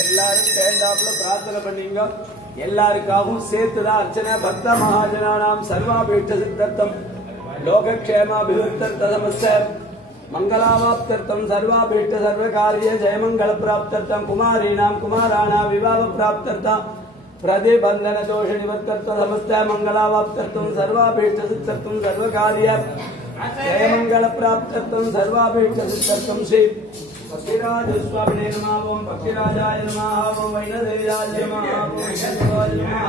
எல்லாரும் சேர்ந்தாப்புல பிரார்த்தனை பண்ணீங்க. எல்லாருக்காகவும் சேர்த்துதான் அர்ச்சனை. பக்த மகாஜனானாம் சர்வாபீஷ்ட சித்தர்த்தம் லோகக்ஷேமாபிவருத்தர்த்தமஸ்த மங்களாவாப்தர்த்தம் சர்வாபீஷ்ட சர்வகாரிய ஜெயமங்கள பிராப்தர்த்தம் குமாரீணாம் குமாராணாம் விவாஹ பிராப்தர்த்தம் பிரதிபந்தன தோஷ நிவர்த்தர்த்தம் சமஸ்த மங்களாவாப்தர்த்தம் சர்வாபீஷ்ட சித்தர்த்தம் சர்வகாரிய ஜெயமங்கள பிராப்தர்த்தம் சர்வாபீஷ்ட சித்தர்த்தம் ஸ்ரீ பக்திராஜ சுவாமினே நமः. ஓம் பக்திராஜாய நமः. ஓம் வைணதேயாய நமः. ஓம் சர்வாய நமः.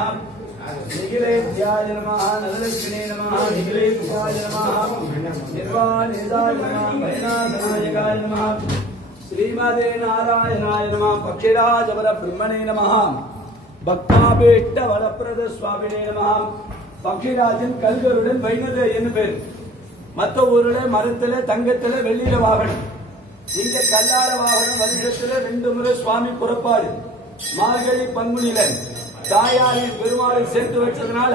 நிகிலேத்யாய நமः. நலலக்ஷ்மீ நமः. நிகிலேத்யாய நமः. நிர்வாணேதாய நமः. வைணாதநாயகாய நமः. ஸ்ரீமதே நாராயணாய நமः. பக்திராஜ பரபிரம்மணே நமः. பக்தாபீஷ்ட வரப்பிரத சுவாமினே நமः. பக்திராஜன் கல்கருடன் வைணதேயன்னு பேர். மற்ற ஊர்ல மரத்துல தங்கத்துல வெள்ளியில வாகனம். இங்க கல்லார வாகனம். வருஷத்துல 2 முறை சுவாமி புறப்பாடு. மார்கழி பங்குனில தாயாரின் பெருமாளை சேர்த்து வச்சதுனால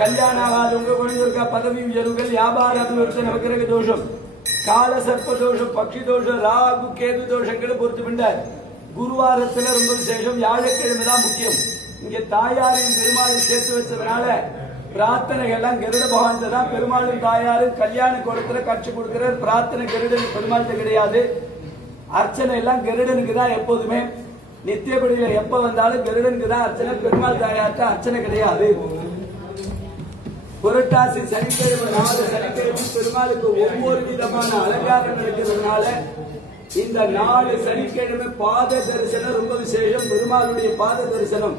கல்யாணம் ஆகாதவங்க குழந்தைகளுக்கா பதவி உயர்வுகள் வியாபார அபிவிருத்தி நவக்கிரக தோஷம் கால சர்ப்ப தோஷம் பக்ஷி தோஷம் ராகு கேது தோஷங்களை பொறுத்து பிண்டார். குருவாரத்துல ரொம்ப விசேஷம். வியாழக்கிழமை தான் முக்கியம். இங்க தாயாரின் பெருமாளை சேர்த்து வச்சதுனால பிரார்த்தனைகள் எல்லாம் கருட பகவான் தான். பெருமாளும் தாயாரும் கல்யாண கோலத்துல காட்சி கொடுக்கிறார். பிரார்த்தனை கருடன் பெருமாள்கிட்ட கிடையாது. அர்ச்சனை எல்லாம் கருடனுக்கு தான் எப்போதுமே. நித்தியபடியில எப்ப வந்தாலும் கருடனுக்கு தான் அர்ச்சனை. பெருமாள் தாயார்ட்ட அர்ச்சனை கிடையாது. புரட்டாசி சனிக்கிழமை 4 சனிக்கிழமை பெருமாளுக்கு ஒவ்வொரு விதமான அலங்காரம் நடக்கிறதுனால இந்த 4 சனிக்கிழமை பாத தரிசனம் ரொம்ப விசேஷம். பெருமாளுடைய பாத தரிசனம்.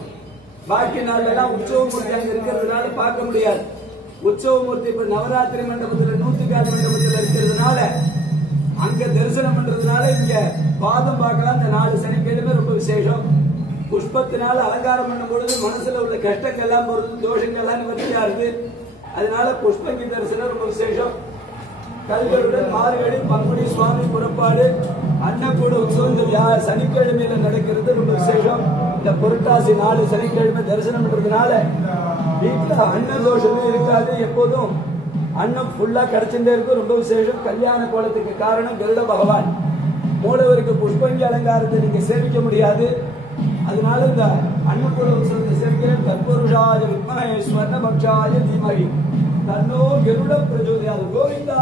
பாக்கி நாள்லாம் உற்சவமூர்த்தி அங்க இருக்கிறதுனால பார்க்க முடியாது. உற்சவமூர்த்தி இப்ப நவராத்திரி மண்டபத்தில் நூத்துக்காடு மண்டபத்தில் இருக்கிறதுனால அங்க தரிசனம் பண்றதுனால இங்க பாதம் பார்க்கலாம். இந்த 4 சனிக்கிழமை ரொம்ப விசேஷம். புஷ்பத்தினால அலங்காரம் பண்ணும் பொழுது மனசுல உள்ள கஷ்டங்கள் எல்லாம் பொறுத்து தோஷங்கள் எல்லாம் நிவர்த்தியா இருக்கு. அதனால புஷ்பங்கி தரிசனம் ரொம்ப விசேஷம். கல்களுடன் மார்கழி பங்குனி சுவாமி புறப்பாடு அன்னக்கூட உற்சவம் இந்த சனிக்கிழமையில நடக்கிறது ரொம்ப விசேஷம். இந்த புரட்டாசி 4 சனிக்கிழமை தரிசனம் பண்றதுனால வீட்டுல அன்ன தோஷமே இருக்காது. எப்போதும் அன்னம் ஃபுல்லா கிடைச்சுட்டே இருக்கும். ரொம்ப விசேஷம். கல்யாண கோலத்துக்கு காரணம் கருட பகவான். மூலவருக்கு புஷ்பங்கி அலங்காரத்தை நீங்க சேவிக்க முடியாது. அதனால இந்த அன்னக்கூட உற்சவத்தை சேர்க்கிறேன். தற்புருஷாய வித்மஹே ஸ்வர்ணபக்ஷாய தீமஹி தன்னோ கருட பிரச்சோதயாத். கோவிந்தா.